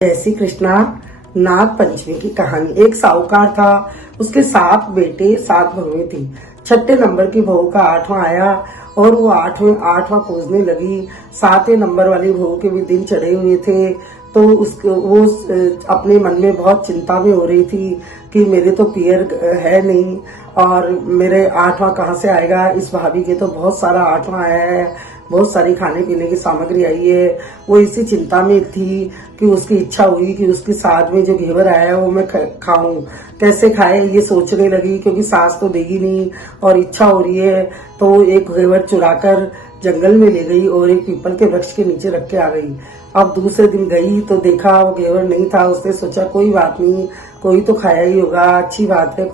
जय श्री कृष्णा। नाग पंचमी की कहानी। एक साहूकार था, उसके 7 बेटे 7 बहुएं थी। छठे नंबर की बहू का 8वां आया और वो आठवां पूजने लगी। 7वें नंबर वाली बहू के भी दिन चढ़े हुए थे, तो वो अपने मन में बहुत चिंता में हो रही थी कि मेरे तो पियर है नहीं और मेरे 8वां कहाँ से आएगा। इस भाभी के तो बहुत सारा 8वां आया है, बहुत सारी खाने पीने की सामग्री आई है। वो इसी चिंता में थी कि उसकी इच्छा हुई कि उसके साथ में जो घेवर आया है वो मैं खाऊं। कैसे खाए ये सोचने लगी, क्योंकि सास तो देगी नहीं और इच्छा हो रही है। तो एक घेवर चुराकर जंगल में ले गई और एक पीपल के वृक्ष के नीचे रख के आ गई। अब दूसरे दिन गई तो देखा वो घेवर नहीं था। उसने सोचा कोई बात नहीं, कोई तो खाया ही होगा, अच्छी बात है,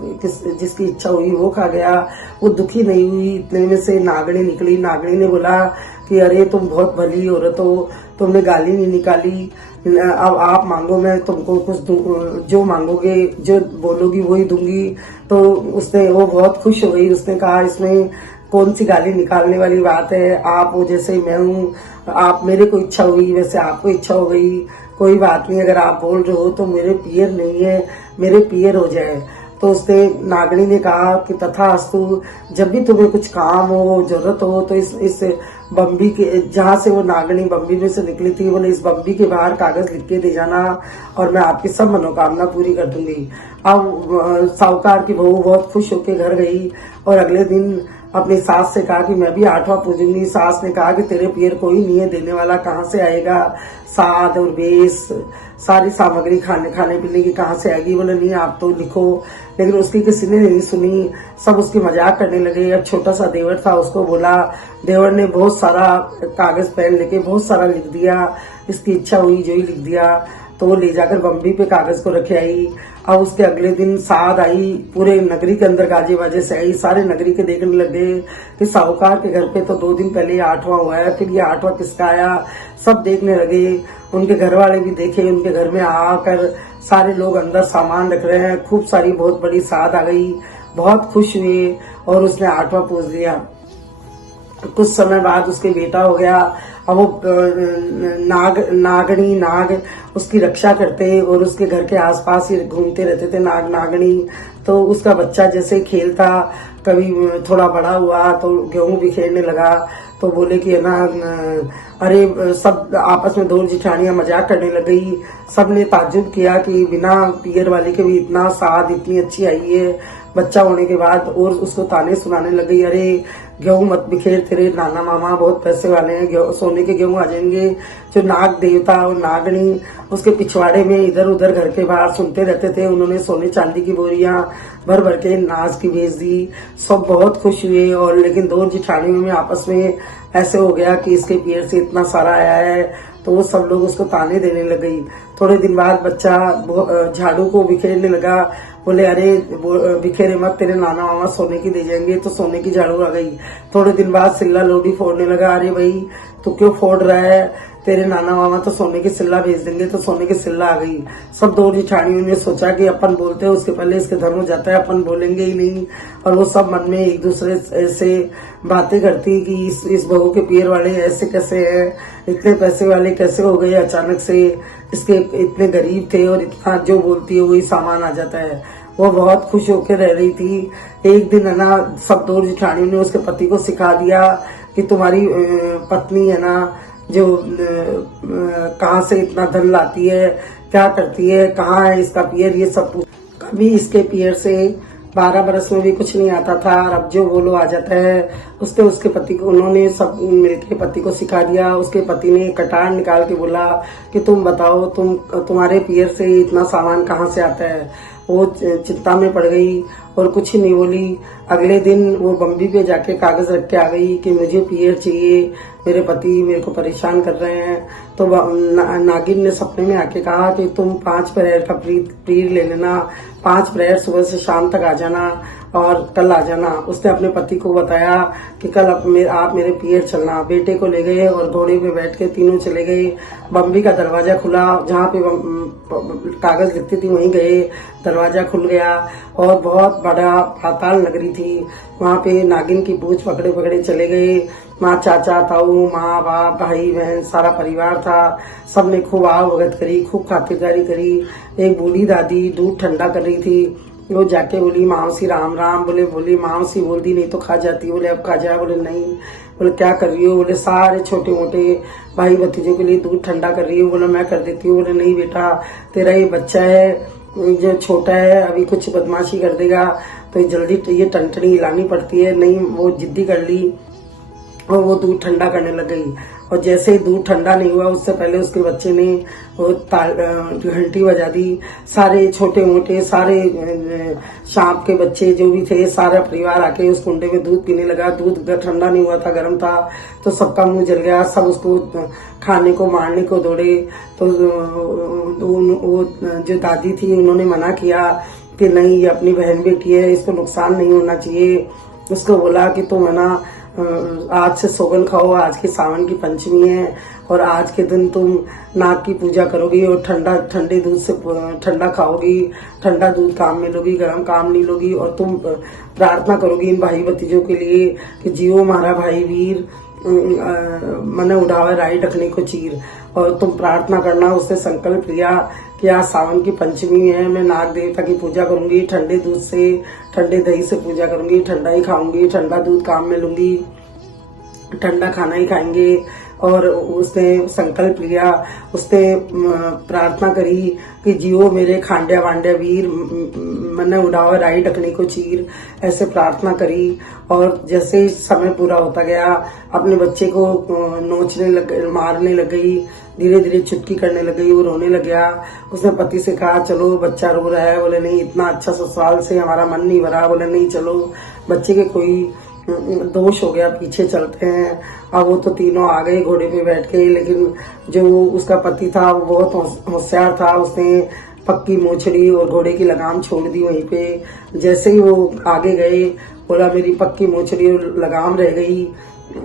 जिसकी इच्छा हुई वो खा गया। वो दुखी नहीं हुई। इतने में से नागणी निकली। नागणी ने बोला कि अरे तुम बहुत भली औरत हो, तुमने गाली नहीं निकाली, अब आप मांगो, मैं तुमको कुछ जो मांगोगे, जो बोलोगी वही दूंगी। तो वो बहुत खुश हो गई। उसने कहा इसमें कौन सी गाली निकालने वाली बात है, आप वो जैसे मैं हूँ, आप मेरे को इच्छा हुई वैसे आपको इच्छा हो गई, कोई बात नहीं, अगर आप बोल रहे हो तो मेरे पियर नहीं है, मेरे पियर हो जाए। तो उसने नागणी ने कहा कि तथास्तु, जब भी तुम्हें कुछ काम हो, जरूरत हो, तो इस बम्बी के, जहाँ से वो नागणी बम्बी में से निकली थी, बोले इस बम्बी के बाहर कागज लिख के दे जाना और मैं आपकी सब मनोकामना पूरी कर दूंगी। अब साहूकार की बहू बहुत खुश होकर घर गई और अगले दिन अपनी सास से कहा कि मैं भी 8वां पूजूंगी। सास ने कहा कि तेरे पियर कोई नहीं है देने वाला, कहाँ से आएगा, साद और बेस सारी सामग्री खाने पीने की कहाँ से आएगी। बोले नहीं आप तो लिखो। लेकिन उसकी किसी ने नहीं सुनी, सब उसकी मजाक करने लगे। अब छोटा सा देवर था, उसको बोला, देवर ने बहुत सारा कागज पेन लेके बहुत सारा लिख दिया, इसकी इच्छा हुई जो ही लिख दिया। तो वो ले जाकर बम्बी पे कागज को रखे आई। अब उसके अगले दिन साध आई, पूरे नगरी के अंदर गाजे बाजे से आई। सारे नगरी के देखने लगे कि साहूकार के घर पे तो 2 दिन पहले 8वां हुआ है, फिर ये 8वां किसका आया। सब देखने लगे, उनके घर वाले भी देखे। उनके घर में आकर सारे लोग अंदर सामान रख रहे हैं। खूब सारी बहुत बड़ी साध आ गई, बहुत खुश हुए और उसने 8वां पूज लिया। कुछ समय बाद उसके बेटा हो गया। अब वो नाग उसकी रक्षा करते और उसके घर के आसपास ही घूमते रहते थे नागणी। तो उसका बच्चा जैसे खेलता, कभी थोड़ा बड़ा हुआ तो गेहूं बिखेरने लगा। तो बोले कि है ना, अरे सब आपस में 2 जिठानियां मजाक करने लग गई। सबने ताज्जुब किया कि बिना पियर वाली के भी इतना साद इतनी अच्छी आई है बच्चा होने के बाद। और उसको ताने सुनाने लग गई, अरे गेहूं मत बिखेर, तेरे नाना मामा बहुत पैसे वाले हैं, सोने के गेहूं आ जाएंगे। जो नाग देवता और नागणी उसके पिछवाड़े में इधर उधर घर के बाहर सुनते रहते थे। उन्होंने सोने चांदी की बोरियां भर भर के नाज की भेज दी। सब बहुत खुश हुए। और लेकिन 2 जिठानियों में आपस में ऐसे हो गया कि इसके पियर से इतना सारा आया है, तो वो सब लोग उसको ताने देने लग गई। थोड़े दिन बाद बच्चा झाड़ू को बिखेरने लगा। बोले अरे बिखेरे मत, तेरे नाना मामा सोने की दे जाएंगे। तो सोने की झाड़ू आ गई। थोड़े दिन बाद सिल्ला लोडी फोड़ने लगा। अरे भाई तू क्यों फोड़ रहा है, तेरे नाना मामा तो सोने की सिल्ला भेज देंगे। तो सोने की सिल्ला आ गई। सब 2 जिठानियों ने सोचा कि अपन बोलते हैं उसके पहले इसके धर्म हो जाता है, अपन बोलेंगे ही नहीं। और वो सब मन में एक दूसरे से बातें करती कि इस बहू के पियर वाले ऐसे कैसे हैं, इतने पैसे वाले कैसे हो गए अचानक से, इसके इतने गरीब थे और इतना जो बोलती है वही सामान आ जाता है। वो बहुत खुश होकर रह रही थी। एक दिन है ना, सब 2 जिठानियों ने उसके पति को सिखा दिया कि तुम्हारी पत्नी है ना, जो कहाँ से इतना धन लाती है, क्या करती है, कहाँ है इसका पियर, ये सब कभी इसके पियर से 12 बरस में भी कुछ नहीं आता था और अब जो बोलो आ जाता है। उसके पति को, उन्होंने सब मिलके पति को सिखा दिया। उसके पति ने कटार निकाल के बोला कि तुम बताओ, तुम्हारे पियर से इतना सामान कहाँ से आता है। वो चिंता में पड़ गई और कुछ ही नहीं बोली। अगले दिन वो बम्बी पे जाके कागज रख के आ गई कि मुझे पियर चाहिए, मेरे पति मेरे को परेशान कर रहे हैं। तो नागिन ने सपने में आके कहा कि तुम 5 प्रहर का पियर ले लेना, 5 प्रहर सुबह से शाम तक आ जाना और कल आ जाना। उसने अपने पति को बताया कि कल आप मेरे पियर चलना। बेटे को ले गए और घोड़े पे बैठ के तीनों चले गए। बम्बी का दरवाजा खुला, जहाँ पे कागज लिखती थी वहीं गए, दरवाजा खुल गया और बहुत बड़ा पाताल नगरी थी। वहाँ पे नागिन की पूंछ पकड़े पकड़े चले गए। माँ, चाचा, ताऊ, माँ बाप, भाई बहन, सारा परिवार था। सबने खूब आव भगत करी, खूब खातिरदारी करी। एक बूढ़ी दादी दूध ठंडा कर रही थी, वो जाके बोली मावसी राम राम। बोली मावसी बोल दी, नहीं तो खा जाती। बोले अब खा जा। बोले नहीं। बोले क्या कर रही हो? बोले सारे छोटे मोटे भाई भतीजों के लिए दूध ठंडा कर रही हो। बोले मैं कर देती हूँ। बोले नहीं बेटा, तेरा ये बच्चा है जो छोटा है, अभी कुछ बदमाशी कर देगा तो जल्दी ये टंटनी हिलानी पड़ती है। नहीं, वो जिद्दी कर ली और वो दूध ठंडा करने लग गई। और जैसे ही दूध ठंडा नहीं हुआ, उससे पहले उसके बच्चे ने वो घंटी बजा दी। सारे छोटे मोटे, सारे सांप के बच्चे जो भी थे, सारा परिवार आके उस कुंडे में दूध पीने लगा। दूध ठंडा नहीं हुआ था, गर्म था, तो सबका मुंह जल गया। सब उसको खाने को मारने को दौड़े। तो वो जो दादी थी, उन्होंने मना किया कि नहीं, ये अपनी बहन बेटी है, इसको नुकसान नहीं होना चाहिए। उसको बोला कि तुम है ना आज से सोगन खाओ, आज की सावन की पंचमी है और आज के दिन तुम नाग की पूजा करोगी और ठंडे दूध से ठंडा खाओगी। ठंडा दूध काम में लोगी, गर्म काम नहीं लोगी। और तुम प्रार्थना करोगी इन भाई भतीजों के लिए कि जियो हमारा भाई वीर, मन उड़ावे राई रखने को चीर। और तुम प्रार्थना करना। उसने संकल्प लिया कि आज सावन की पंचमी है, मैं नाग देवता की पूजा करूंगी, ठंडे दूध से, ठंडे दही से पूजा करूंगी, ठंडा ही खाऊंगी, ठंडा दूध काम में लूंगी, ठंडा खाना ही खाएंगे। और उसने संकल्प लिया, उसने प्रार्थना करी कि जियो मेरे खांड्या वांड्या वीर, मन उड़ाओ राई डकने को चीर, ऐसे प्रार्थना करी। और जैसे ही समय पूरा होता गया, अपने बच्चे को नोचने लग, मारने लग गई, धीरे धीरे चुटकी करने लग गई, वो रोने लग गया। उसने पति से कहा चलो बच्चा रो रहा है। बोले नहीं, इतना अच्छा ससुराल से हमारा मन नहीं भरा। बोले नहीं, चलो बच्चे के कोई दोष हो गया, पीछे चलते हैं। अब वो तो तीनों आ गए घोड़े पे बैठ के, लेकिन जो उसका पति था वो बहुत होशियार था। उसने पक्की मोछड़ी और घोड़े की लगाम छोड़ दी वहीं पे। जैसे ही वो आगे गए, बोला मेरी पक्की मोछड़ी और लगाम रह गई।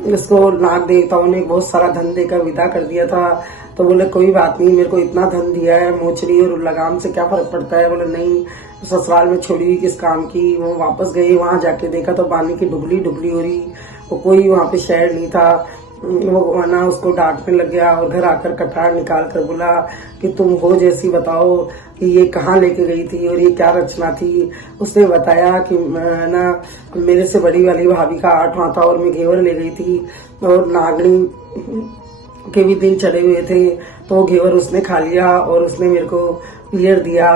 इसको नाग देवताओं ने बहुत सारा धन देकर विदा कर दिया था। तो बोले कोई बात नहीं, मेरे को इतना धन दिया है, मोछड़ी और लगाम से क्या फर्क पड़ता है। बोले नहीं, ससुराल में छोड़ी हुई किस काम की। वो वापस गए, वहां जाके देखा तो पानी की डुबली डुबली हो रही, वो कोई वहां पे शहर नहीं था। वो ना उसको डांटने लग गया और घर आकर कटार निकाल कर बोला कि तुम हो जैसी बताओ कि ये कहाँ लेके गई थी और ये क्या रचना थी। उसने बताया कि ना मेरे से बड़ी वाली भाभी का 8वां था और मैं घेवर ले गई थी और नागनी के भी दिन चढ़े हुए थे, तो वो घेवर उसने खा लिया और उसने मेरे को पियर दिया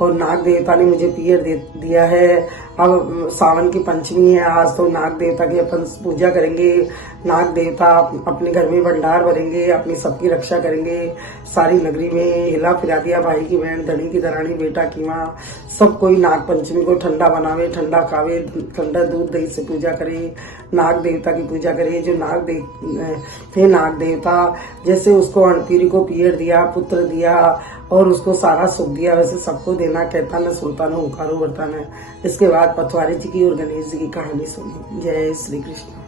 और नाग देवता ने मुझे पियर दिया है। अब सावन की पंचमी है, आज तो नाग देवता की अपन पूजा करेंगे। नाग देवता अपने घर में भंडार भरेंगे, अपनी सबकी रक्षा करेंगे। सारी नगरी में हिला फिरा दिया, भाई की बहन, धनी की दरानी, बेटा की माँ, सब कोई नाग पंचमी को ठंडा बनावे, ठंडा खावे, ठंडा दूध दही से पूजा करे, नाग देवता की पूजा करे। जो नाग देवता जैसे उसको अणपीरी को पियर दिया, पुत्र दिया और उसको सारा सुख दिया, वैसे सबको देना। कहता न सुनता न हुंकारो बरता न। इसके बाद पथवारी जी की और गणेश जी की कहानी सुनी। जय श्री कृष्ण।